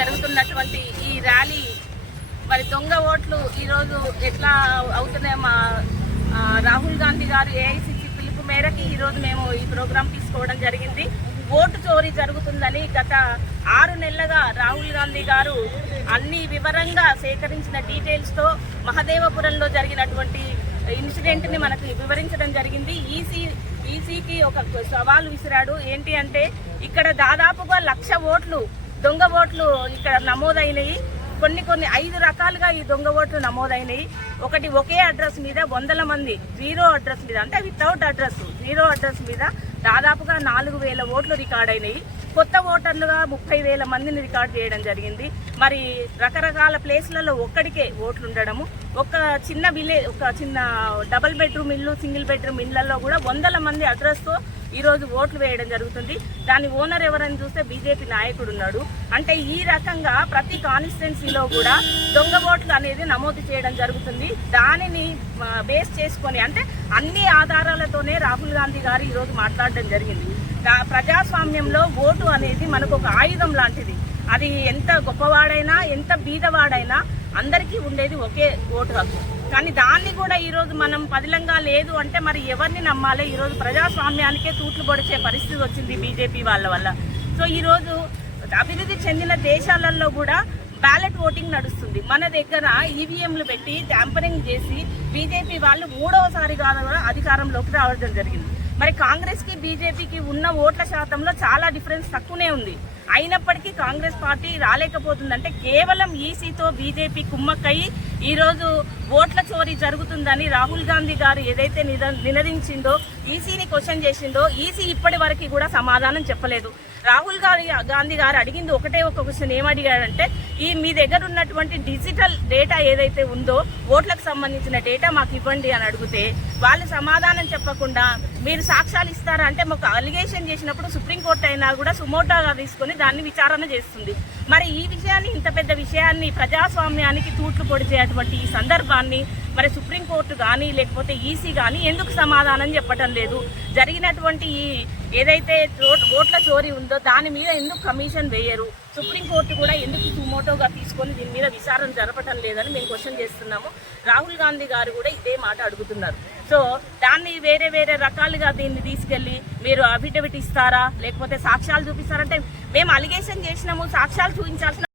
జరుగుతున్నటువంటి ఈ ర్యాలీ మరి దొంగ ఓట్లు ఈరోజు ఎట్లా అవుతున్నాయో మా రాహుల్ గాంధీ గారు ఏఐసిసి పిలుపు మేరకు ఈరోజు మేము ఈ ప్రోగ్రాం తీసుకోవడం జరిగింది. ఓటు చోరీ జరుగుతుందని గత 6 నెలలుగా రాహుల్ గాంధీ గారు అన్ని వివరంగా సేకరించిన డీటెయిల్స్తో మహదేవపురంలో జరిగినటువంటి ఇన్సిడెంట్ని మనకు వివరించడం జరిగింది. ఈసీకి ఒక సవాలు విసిరాడు. ఏంటి అంటే ఇక్కడ దాదాపుగా 1,00,000 ఓట్లు దొంగ ఓట్లు ఇక్కడ నమోదైనవి. కొన్ని 5 రకాలుగా ఈ దొంగ ఓట్లు నమోదైనవి. ఒకటి ఒకే అడ్రస్ మీద 100 మంది జీరో అడ్రస్ మీద, అంటే వితౌట్ అడ్రస్ జీరో అడ్రస్ మీద దాదాపుగా 4,000 ఓట్లు రికార్డ్ అయినాయి. కొత్త ఓటర్లుగా 30,000 మందిని రికార్డ్ చేయడం జరిగింది. మరి రకరకాల ప్లేస్లలో ఒక్కడికే ఓట్లు ఉండడము, ఒక చిన్న డబుల్ బెడ్రూమ్ ఇల్లు, సింగిల్ బెడ్రూమ్ ఇళ్లలో కూడా 100 మంది అడ్రస్తో ఈరోజు ఓట్లు వేయడం జరుగుతుంది. దాని ఓనర్ ఎవరని చూస్తే బీజేపీ నాయకుడు ఉన్నాడు. అంటే ఈ రకంగా ప్రతి కాన్స్టిట్యున్సీలో కూడా దొంగ ఓట్లు అనేది నమోదు చేయడం జరుగుతుంది. దానిని బేస్ చేసుకొని అంటే అన్ని ఆధారాలతోనే రాహుల్ గాంధీ గారు ఈరోజు మాట్లాడడం జరిగింది. ప్రజాస్వామ్యంలో ఓటు అనేది మనకు ఒక ఆయుధం లాంటిది. అది ఎంత గొప్పవాడైనా ఎంత బీదవాడైనా అందరికీ ఉండేది ఒకే ఓటు హక్కు. కానీ దాన్ని కూడా ఈరోజు మనం పదిలంగా లేదు అంటే మరి ఎవరిని నమ్మాలి? ఈరోజు ప్రజాస్వామ్యానికే తూట్లు పొడిచే పరిస్థితి వచ్చింది బీజేపీ వాళ్ళ వల్ల. సో ఈరోజు అభివృద్ధి చెందిన దేశాలలో కూడా బ్యాలెట్ ఓటింగ్ నడుస్తుంది. మన దగ్గర ఈవీఎంలు పెట్టి ట్యాంపరింగ్ చేసి బీజేపీ వాళ్ళు 3వసారిగా అధికారంలోకి రావడం జరిగింది. మరి కాంగ్రెస్కి బీజేపీకి ఉన్న ఓట్ల శాతంలో చాలా డిఫరెన్స్ తక్కువనే ఉంది. అయినప్పటికీ కాంగ్రెస్ పార్టీ రాలేకపోతుందంటే కేవలం ఈసీతో బీజేపీ కుమ్మక్కయి ఈరోజు ఓట్ల చోరీ జరుగుతుందని రాహుల్ గాంధీ గారు ఏదైతే నినదించిందో, ఈసీని క్వశ్చన్ చేసిందో, ఈసీ ఇప్పటి వరకు కూడా సమాధానం చెప్పలేదు. రాహుల్ గాంధీ గారు అడిగింది ఒకటే ఒక క్వశ్చన్. ఏమడిగాడంటే మీ దగ్గర ఉన్నటువంటి డిజిటల్ డేటా ఏదైతే ఉందో ఓట్లకు సంబంధించిన డేటా మాకు ఇవ్వండి అని అడిగితే వాళ్ళు సమాధానం చెప్పకుండా మీరు సాక్ష్యాలు ఇస్తారా అంటే మాకు అలిగేషన్ చేసినప్పుడు సుప్రీంకోర్టు అయినా కూడా సుమోటోగా తీసుకుని దాన్ని విచారణ చేస్తుంది. మరి ఈ విషయాన్ని, ఇంత పెద్ద విషయాన్ని, ప్రజాస్వామ్యానికి తూట్లు పొడిచేటువంటి ఈ సందర్భాన్ని మరి సుప్రీంకోర్టు కానీ లేకపోతే ఈసీ కానీ ఎందుకు సమాధానం చెప్పటం లేదు? జరిగినటువంటి ఈ ఏదైతే ఓట్ల చోరీ ఉందో దాని మీద ఎందుకు కమిషన్ వేయరు? సుప్రీంకోర్టు కూడా ఎందుకు సుమోటోగా తీసుకొని దీని మీద విచారణ జరపటం లేదని మేము క్వశ్చన్ చేస్తున్నాము. రాహుల్ గాంధీ గారు కూడా ఇదే మాట అడుగుతున్నారు. సో దాన్ని వేరే రకాలుగా దీన్ని తీసుకెళ్లి మీరు అఫిడవిట్ ఇస్తారా లేకపోతే సాక్ష్యాలు చూపిస్తారంటే మేము అలిగేషన్ చేసినాము, సాక్ష్యాలు చూపించాల్సిన